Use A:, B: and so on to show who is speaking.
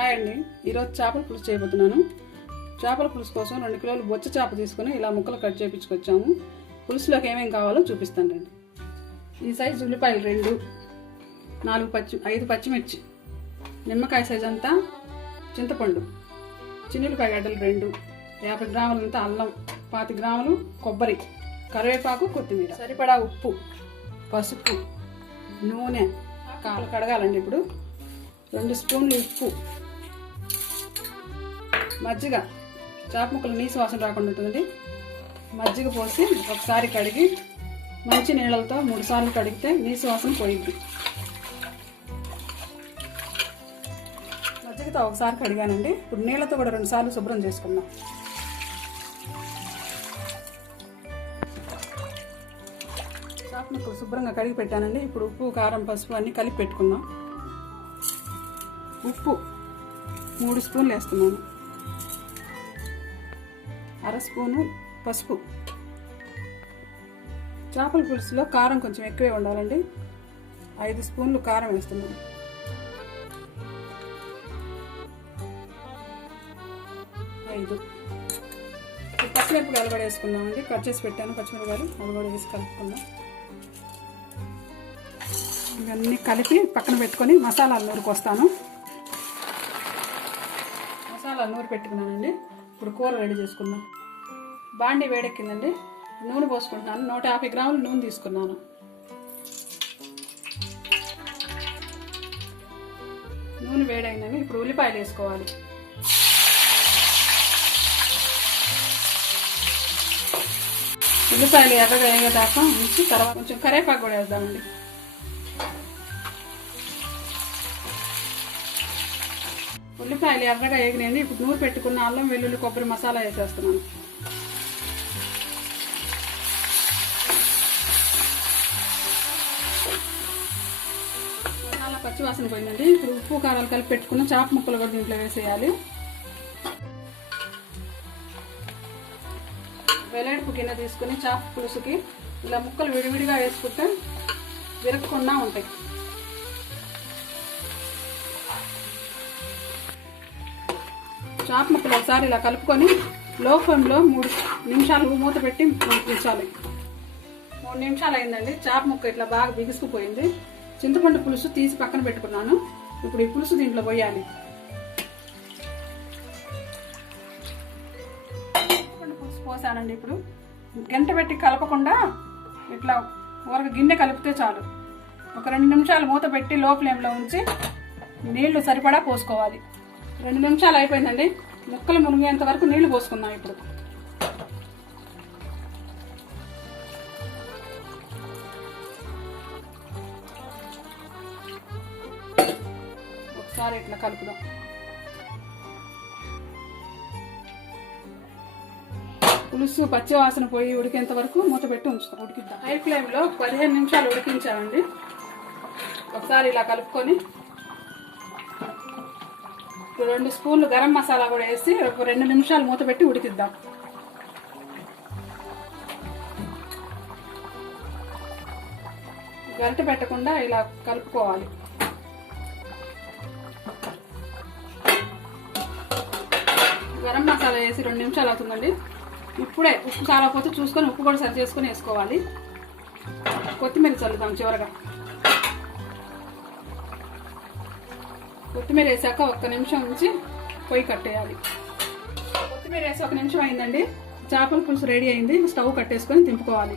A: Hi అండి. ఈరోజు చేపల పులుసు చేయబోతున్నాను. చేపల పులుసు కోసం రెండు కిలోలు బొచ్చ చేప తీసుకొని ఇలా ముక్కలు కట్ చేయించుకొచ్చాము పులుసులోకి ఏమేమి కావాలో చూపిస్తాను రండి. ఈ సైజు ఉల్లిపాయలు రెండు నాలుగు పచ్చి ఐదు పచ్చిమిర్చి నిమ్మకాయ సైజ్ అంతా చింతపండు చిన్నులపాయ గడ్డలు రెండు యాభై గ్రాములంతా అల్లం పాతి గ్రాములు కొబ్బరి కరివేపాకు కొత్తిమీర సరిపడా ఉప్పు పసుపు నూనె కాలు కడగాలండి ఇప్పుడు. రెండు స్పూన్లు ఉప్పు మజ్జిగ. చేప ముక్కలు నీసు వాసన రాకుండా ఉంటుందండి. మజ్జిగ పోసి ఒకసారి కడిగి మంచి నీళ్ళతో మూడు సార్లు కడిగితే నీసు వాసన పోయింది. మజ్జిగతో ఒకసారి కడిగానండి. ఇప్పుడు నీళ్ళతో కూడా రెండు సార్లు శుభ్రం చేసుకున్నాం చేప ముక్కలు శుభ్రంగా కడిగి పెట్టానండి. ఇప్పుడు ఉప్పు కారం పసుపు అన్నీ కలిపి పెట్టుకుందాం. ఉప్పు మూడు స్పూన్లు వేస్తున్నాను. అర స్పూను పసుపు. చేపల పులుసులో కారం కొంచెం ఎక్కువే ఉండాలండి. ఐదు స్పూన్లు కారం వేస్తున్నాను. ఐదు. పచ్చిమిరపకాయలు కూడా వేసుకున్నామండి కట్ చేసి పెట్టాను పచ్చిమిరపకాయలు. అవి కూడా వేసి కలుపుకుందాం. ఇవన్నీ కలిపి పక్కన పెట్టుకొని మసాలాలు నూరుకు వస్తాను మసాలా నూరు పెట్టుకున్నానండి. ఇప్పుడు కూర రెడీ చేసుకుందాం. బాండి వేడెక్కిందండి. నూనె పోసుకుంటున్నాను. నూట యాభై గ్రాములు నూనె తీసుకున్నాను. నూనె వేడైందండి. ఇప్పుడు ఉల్లిపాయలు వేసుకోవాలి. ఉల్లిపాయలు ఎర్రగా వేయదాకా ఉంచి తర్వాత కొంచెం కరేపాకు కూడా వేద్దామండి. ఉల్లిపాయలు ఎర్రగా వేగినాయండి ఇప్పుడు నూరు పెట్టుకున్న అల్లం వెల్లుల్లి కొబ్బరి మసాలా వేసేస్తున్నాను. మసాలా పచ్చివాసన పోయిందండి. ఇప్పుడు ఉప్పు కారాలు కలిపి పెట్టుకున్న చేప ముక్కలు కూడా దీంట్లో వేసేయాలి. వెల్లడిపు గిన్నె తీసుకుని చేప పులుసుకి ఇలా ముక్కలు విడివిడిగా వేసుకుంటే విరగకుండా ఉంటాయి. చాప ముక్కలు ఒకసారి ఇలా కలుపుకొని లో ఫ్లేమ్లో మూడు నిమిషాలు మూత పెట్టి ఉంచాలి మూడు నిమిషాలు అయిందండి. చాప ముక్క ఇట్లా బాగా బిగుసుకుపోయింది. చింతపండు పులుసు తీసి పక్కన పెట్టుకున్నాను. ఇప్పుడు ఈ పులుసు దీంట్లో పోయాలి. చింతపండు పులుసు పోసానండి ఇప్పుడు. గంట పెట్టి కలపకుండా ఇట్లా ఊరక గిన్నె కలిపితే చాలు. ఒక రెండు నిమిషాలు మూత పెట్టి లో ఫ్లేమ్లో ఉంచి నీళ్ళు సరిపడా పోసుకోవాలి. రెండు నిమిషాలు అయిపోయిందండి. ముక్కలు మునిగేంత వరకు నీళ్ళు పోసుకుందాం ఇప్పుడు. ఒకసారి ఇట్లా కలుపుదాం. పులుసు పచ్చివాసన పోయి ఉడికేంత వరకు మూత పెట్టి ఉంచుతాం ఉడికిద్దాం. హై ఫ్లేమ్లో పదిహేను నిమిషాలు ఉడికించామండి. ఒకసారి ఇలా కలుపుకొని రెండు స్పూన్లు గరం మసాలా కూడా వేసి ఒక రెండు నిమిషాలు మూత పెట్టి ఉడికిద్దాం. గరిట పెట్టకుండా ఇలా కలుపుకోవాలి. గరం మసాలా వేసి రెండు నిమిషాలు అవుతుందండి. ఇప్పుడే ఉప్పు చాలకపోతే చూసుకొని ఉప్పు కూడా సరి చేసుకొని వేసుకోవాలి. కొత్తిమీర చల్లుదాం చివరగా. కొత్తిమీర వేసాక ఒక్క నిమిషం ఉంచి పొయ్యి కట్టేయాలి. కొత్తిమీర వేసి ఒక నిమిషం అయిందండి. చేపల పులుసు రెడీ అయింది. స్టవ్ కట్టేసుకొని దింపుకోవాలి